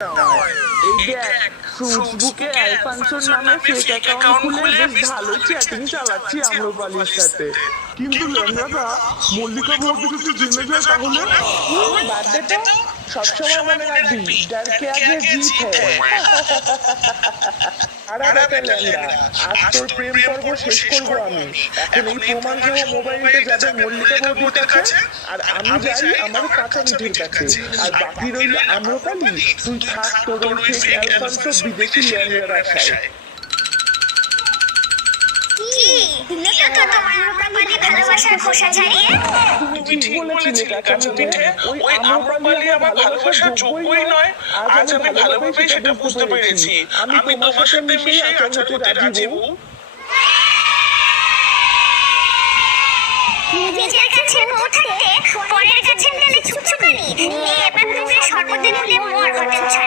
এই দেখ, ফেসবুকে অ্যালফানসোর নামে ফেক অ্যাকাউন্ট খুলে বেশ ভালো চ্যাটিং চালাচ্ছি আম্রপালির সাথে। কিন্তু ল্যাংড়াটা মল্লিকা বৌদিকে যদি জেনে যায় তাহলে? বাদ দে তো, সবসময় মনে রাখবি ডর কে আগে জিত হ্যায়। আরে বেটা ল্যাংড়া, আজ তোর প্রেম পর্ব শেষ করবো আমি। এখন এই প্রমাণ সহ মোবাইলটা যাবে মল্লিকা বৌদির কাছে, আর আমি যাই আমার কাঁচা মিঠির কাছে। আর বাকি রইল আম্রপালি, তুই থাক তোর ওই ফেক অ্যালফানসো বিদেশি ল্যাংড়ার আশায়। তুমি ঠিক বলেছিলে কাঁচা মিঠে, ওই আম্রপালি আমার ভালোবাসার যোগ্যই নয়। আজ আমি ভালোভাবেই সেটা বুঝতে পেরেছি। আমি তোমার সাথে মিশে আচার হতে রাজি হবো। নিজের কাছে বউ থাকতে পরের কাছে গেলে ছুচুকানি, এবার তুমি সর্বদিন মর হতে চায়।